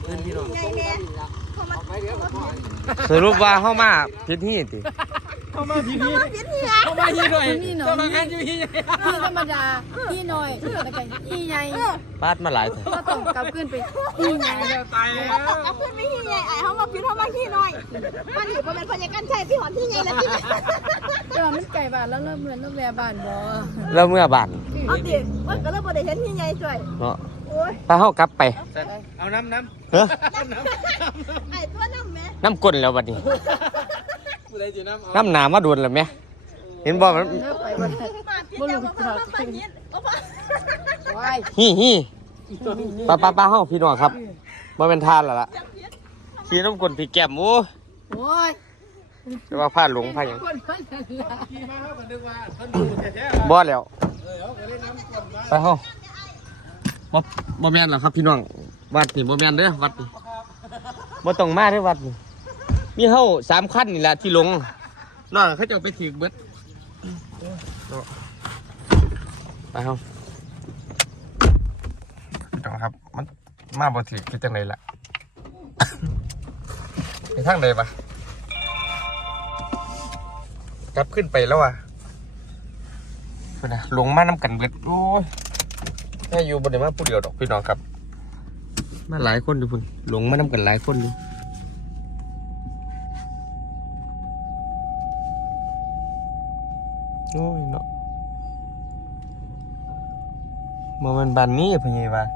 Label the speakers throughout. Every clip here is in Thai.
Speaker 1: เงินพี่น้อง
Speaker 2: สรุปว่าเข้ามาพิษที่ติ
Speaker 1: เข้ามาพี่นี่เข้ามาพี่หน่อยเข้ามาอันอยู่พี่
Speaker 3: ธรรมดาพี่หน่อยแล้วก็พี่ใหญ่
Speaker 2: ปาดมาหลาย
Speaker 3: ก็ต้องกลับขึ้นไปพี่ใหญ่
Speaker 1: ตายแล้ว
Speaker 4: กลับขึ้นไปพี่ใหญ่ไอ้เขามาพิ้นเขามาพี่หน่อยมันอยู่ประมาณพยากันใช่พี่หอนพี่ใหญ่แล้วพี่
Speaker 3: แต่ว่ามันไก่บ้านแล้วเริ่มเหมือนลูกแม่บ้านบ่
Speaker 2: แล้วเมื่อบาน
Speaker 4: เอาดิมันก็เริ่มบ่ได้เห็นพี่ใหญ่จ่อย
Speaker 2: เนาะถ้าเข้ากลับไป
Speaker 1: เอาน้ำ
Speaker 2: เฮ้อ
Speaker 4: ไอ้ตัวน้ำแม่
Speaker 2: น้ำก้นแล้วบัดนี้น้ำหนามาโดนแล้วแม่เห็นบ่มัน
Speaker 3: บ่รู้จัก
Speaker 2: ฮีปลาเฮาพี่น้องครับบ่เป็นทานแล้วล่ะขี้น้ำก้นพี่แก้มโอ้
Speaker 3: ย
Speaker 2: จะว่าพลาดหลงพลาดหยังบ่แล้วไปเฮาบ่แม่นหรอกครับพี่น้องวัดนี่บ่แม่นเด้อวัดนี่บ่ต้องมาเด้อวัดนี่มีเฮา3คันนี่แหละที่ลงนอกเขาจะไปถีกเบิดไปเฮาพี่น้องครับมันมาบ่ถีกคิดจังได๋ล่ะไปทางใดปะกลับขึ้นไปแล้วอ่ะเพิ่นน่ะลงมานํกันเบิดโอ้ยแค่อยู่บ่ได้มาผู้เดียวดอกพี่น้องครับมาหลายคนอยู่พุ่นหลงมานํกันหลายคนอยู่โอ้ยเนาะมันบ้านนี้เพิ่นไงวะ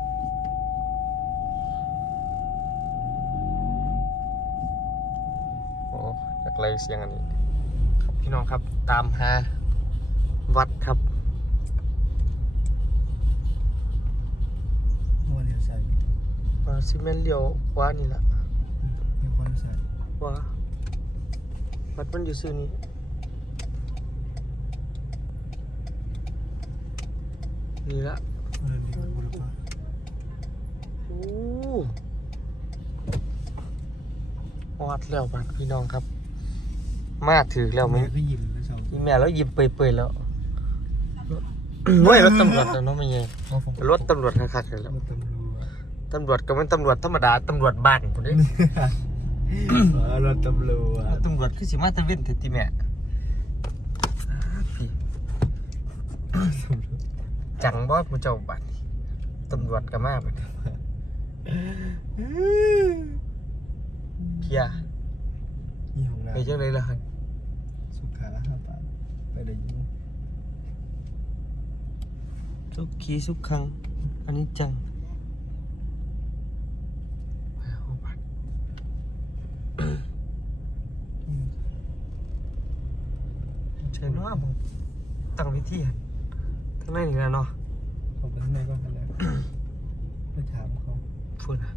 Speaker 2: โอ้จากไรเสียงอันนี้ครับพี่น้องครับตามหาวัดครับ
Speaker 1: วันนี้ใส่
Speaker 2: ซีเมนต์เลี้ยวขวานี่แหละ
Speaker 1: มีคนใส่
Speaker 2: ว่าวัดมันอยู่ซื่อนี้นี่ละโอ้วัดแล้วบ้านพี่น้องครับมาถือแล้วมั้ย
Speaker 1: พี่ยิ้มแล้วสอง
Speaker 2: อีแม่แล้วยิ้มเปื่อยๆแล้วน้อยรถตำรวจแล้วเนาะไม่ไงรถตำรวจคักๆแล้วตำรวจก็มันตำรวจธรรมดาตำรวจบ้านพุ่นเด้
Speaker 1: รถตำรวจ
Speaker 2: คือสิมาตะเว้นเถิดติแม่จังบ่ผู้เจ้าบัดตำรวจก็มาบัดเพีย
Speaker 1: นี่ของเรา
Speaker 2: ไปจังได๋ล่ะหั่น
Speaker 1: สุขา5 บาทไปได้อยู่
Speaker 2: ทุกขีสุขขังอันนี้จังเชิญว่าผมตั้งวิธีทั้งนั้นนี่แหละเนาะ
Speaker 1: เขาไปข้างในก็กันแล้วไปถามเขา
Speaker 2: พูดนะ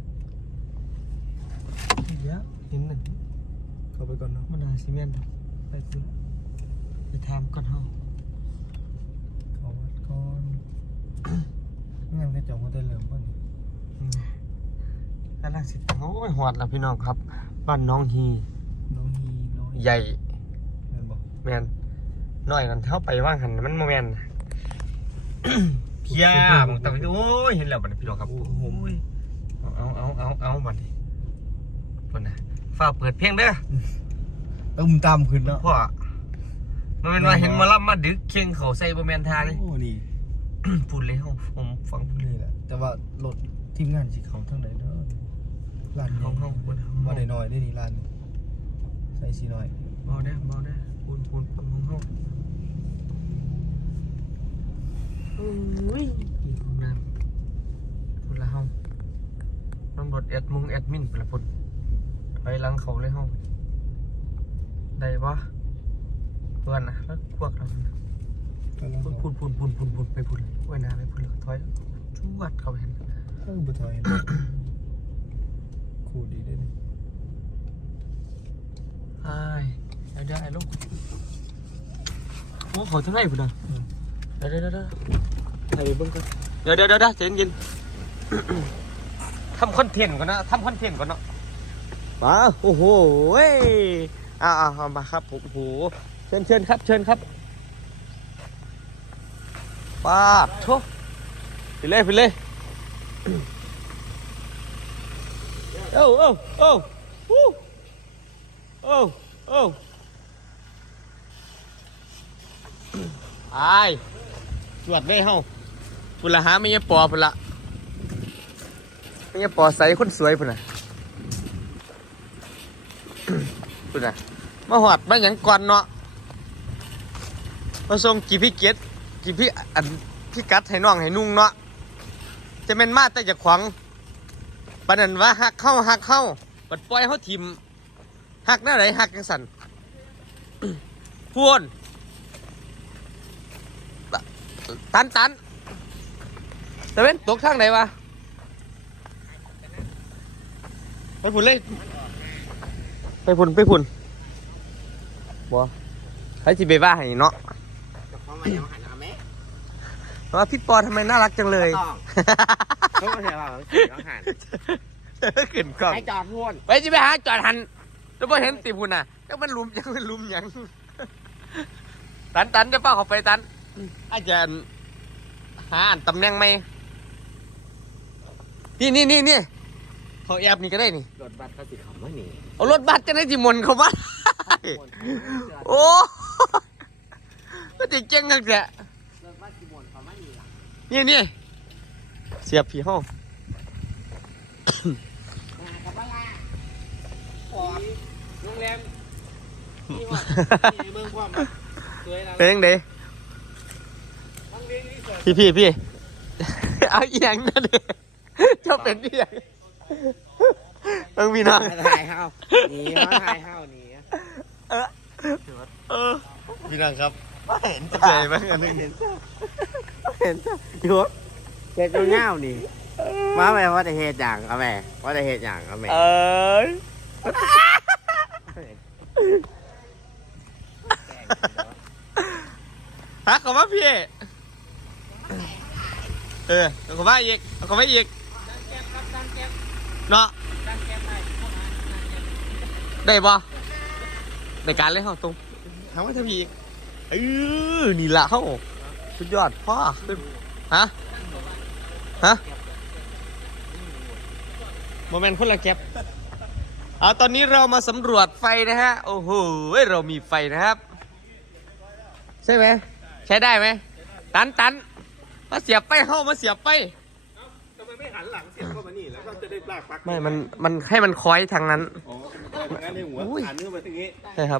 Speaker 2: เดี๋ยวนิดหนึ่ง
Speaker 1: เขาไปก่อนเนาะ
Speaker 2: มันน่าซีเมนต์ไปดูไปทำก่อนเฮา
Speaker 1: เขาวัดก่อนงั้นก็จองเขาได้เริ่มก่อน
Speaker 2: กำลังสิโอ้ยหอดแล้วพี่น้องครับบ้านน้องฮี
Speaker 1: น้อง
Speaker 2: ใหญ่
Speaker 1: แม่นบอก
Speaker 2: แมนน้อยกันเท่าไปว่างหันมันโมแมนเพียมึงแต่โอ้ยเห็นแล้วบัดนี้พี่น้องครับโอ้ยเอาบัดนี้คนนะฝากเปิดเพลงเด้อ
Speaker 1: ตามขึ้นแล้ว
Speaker 2: พ่อมันเป็นว่าเห็นมาลับมาดึกเคียงเขาใส่บะแมนทาเลย
Speaker 1: โอ้นี่
Speaker 2: พูดเลยผมฟังพูด
Speaker 1: เลยแหละแต่ว่ารถทีมงานสิเขาทั้งไหนเด้อร้าน
Speaker 2: ห้อง
Speaker 1: มาได้น้อยได้ดีร้านใส่สีน้อย
Speaker 2: เบาได้พูนห้องอุ้ยอีกน้ำคนละห้องตำรวจแอดมินเป็นละคนไปล้างเขาเลยห้องได้ปะเพื่อนนะแล้วพวกเราพูนไปพูนไว้นาไปพูนแล้วถอยชวดเขาเห็น
Speaker 1: บุถอยคู่ดีด้วยนี่
Speaker 2: ได้ลูกโอ้ขอเท่าไหร่พุ่นอ่ะเดี๋ยวถ่ายไปเบิ่งก่อนเดี๋ยวใจเย็นทำคอนเทนต์ก่อนเนาะมาโอ้โหเอามาครับโอ้โหเชิญครับป้าโถไปเลยโอ้โอ้โอ้โอ้โอ้โอ้ไอ้ตรวจได้เฮาพุ่นละหาไม่ยปอพุ่นละไม่ยปอใส่คนสวยพุ่นน่ะ พุ่นน่ะมาหอดมาหยังก่อนเนาะมาส่งกี่พี่เกียรติกี่พี่อันพี่กัดให้น้องให้นุ่งเนาะจะเป็นมาแต่จะขวางปานนั้นว่าหักเข้าปัดปล่อยเขาทิมหักหน้าไหนหักจังสัน พูนตันแต่เป็นตกทางไหนวะไปพุ่นเลยไปพุ่นบ่ให้จีเบว่าให้เนาะว่าพี่ปอทำไมน่ารักจังเลยเขาไม่ใช่ว่าเขาหันขึ้นกล้องให้จอดพูนไปจีไปหาจอดหันแล้วพอเห็นติพุ่นน่ะแล้วมันลุมยังตันจะป้าเขาไปตันอาจารย์หาตำแหน่งไหมนี่เขาแอบนี่ก็ได้นี่รถบัสเขาสิเขาไม่หนีเอารถบัสจะได้จิมนเขาบ้าโอ้ก็จะเจ๊งกันแกรถบัสจิมนเขาไม่หนีนี่เสียบผีห้องโรงแรมเมืองความเป็นยังไงพี่เอาอีหยังนั่นเองเจ้าเป็นอีหยังมึงมีน้องถ่ายเฮานี่มาถ่ายเฮานี่พี่น้องครับเห็นใจบ้างอันนึงเห็นอยู่เห็ดเงานี่มาแม่ว่าจะเห็ดอย่างเอาแม่ว่าจะเห็ดอย่างเอาแม่ฮักเขาว่าพี่เขาว่าอีกเนาะได้ปะในการเล่นเขาตรงทำให้ทำอีกนี่ละเขาสุดยอดพ่อขึ้นฮะโมเมนต์คนละแก็บตอนนี้เรามาสำรวจไฟนะฮะโอ้โหเรามีไฟนะครับใช่ไหมใช้ได้ไหมตันมาเสียบไปเข้ามาเสียบไปทำไมไม่หันหลังเสียบเข้ามานี่แล้วก็จะได้ปลากปักไม่มันให้มันคอยทางนั้นอ๋องั้นในหัวหันเข้าไปทางนี้ใช่ครับ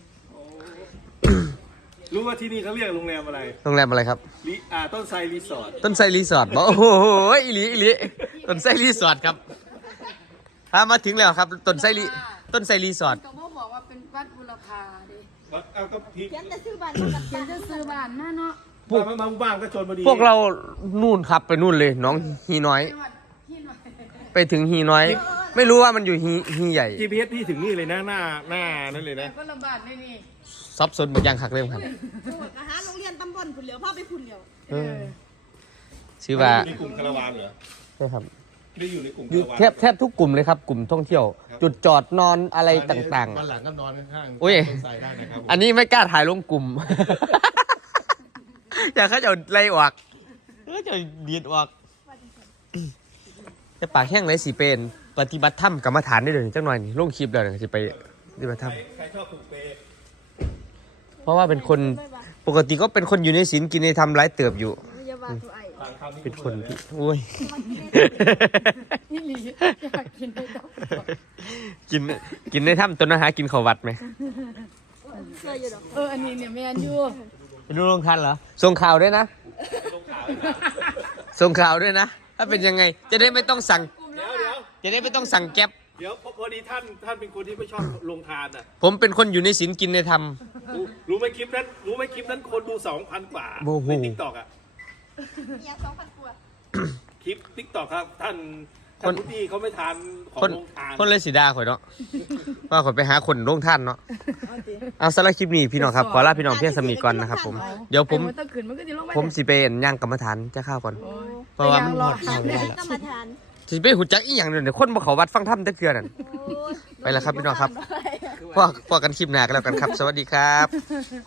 Speaker 2: รู้ว่าที่นี่เขาเรียกโรงแรมอะไรครับต้นไทรรีสอร์ทบอกโอ้โหอีหลีต้นไทรรีสอร์ทครับถ้ามาถึงแล้วครับต้นไทรรีสอร์ท
Speaker 3: ก็บอกว่าเป็นวัดบุรพาดิ
Speaker 1: เอาก็พี
Speaker 4: เขียนจะซื้อบ้าน
Speaker 3: น่าเนาะ
Speaker 1: พวกมาบ้านก็ชนพอดี
Speaker 2: พวกเรานู่นครับไปนู่นเลยน้องฮีน้อยไปถึงฮีน้อย ไม่รู้ว่ามันอยู่ฮีใหญ่
Speaker 1: GPS พี่ถึงนี่เลยนะหน้านั่นเลยนะ
Speaker 3: ก็ลำบากเลยนี่
Speaker 2: ซับซ้อนเหมือนยังหักเรื่องครับ
Speaker 4: หาโรงเรียนตำบลผุนเหลียวพ่อไปผุนเหลียว
Speaker 2: ชื่อว่า
Speaker 1: ในกลุ่มคาราวานเหรอ
Speaker 2: ใช่ครับ
Speaker 1: ได้อยู่ในกลุ่ม
Speaker 2: แทบทุกกลุ่มเลยครับกลุ่มท่องเที่ยวจุดจอดนอนอะไรต่างๆ
Speaker 1: วันหลังก็นอนข้างๆ
Speaker 2: อุ้ยอันนี้ไม่กล้าถ่ายลงกลุ่มอยากเขาจะไล่ออกจะดีดออกจะปากแห้งไรสีเป็นปฏิบัติธรรมกรรมฐานได้เลยจังหน่อยนี่ลงคลิปแล้วจะไปปฏิบัติธรรม
Speaker 1: ใครชอบปลูกเปย์
Speaker 2: เพราะว่าเป็นคนปกติก็เป็นคนอยู่ในศีลกินในธรรมหลายเติบอยู่เป็นคนที่โอ้ยกินในถ้ำต้นอาหารกินข้าววัดไหม
Speaker 3: อันนี้เนี่ยแม่อยู่
Speaker 2: เป็นลูกทันเหรอส่งข่าวด้วยนะส่งข่าวด้วยนะถ้าเป็นยังไงจะได้ไม่ต้องสั่งจะได้ไม่ต้องสั่งแก๊ป
Speaker 1: เดี๋ยวพอดีท่านเป็นคนที่ไม่ชอบลงทานอ่ะ
Speaker 2: ผมเป็นคนอยู่ในศีลกินในธรรม
Speaker 1: รู้ไหมคลิปนั้นคนดู 2,000 กว่าใน TikTok อ่ะ
Speaker 4: 2,000 กว่า
Speaker 1: คลิป TikTok ครับท่านที่เขาไม่ทานของลงทาน
Speaker 2: คนเลยสีดาข่อยเนาะว่าข่อยไปหาคนลงทานเนาะเอาสำหรับคลิปนี้พี่น้องครับขอลาพี่น้องเพียงสมีก่อนนะครับผมเดี๋ยวผมสิไปย่างกรรมฐานจะข้าวก่อนเพราะว่ามันหมดสิไปหุ่นจักอีกอย่างหนึ่งเดี๋ยวคนมาขอวัดฟังธรรมตะเกียนั่นไปแล้วครับพี่น้องครับพอกันคลิปหน้ากันแล้วกันครับสวัสดีครับ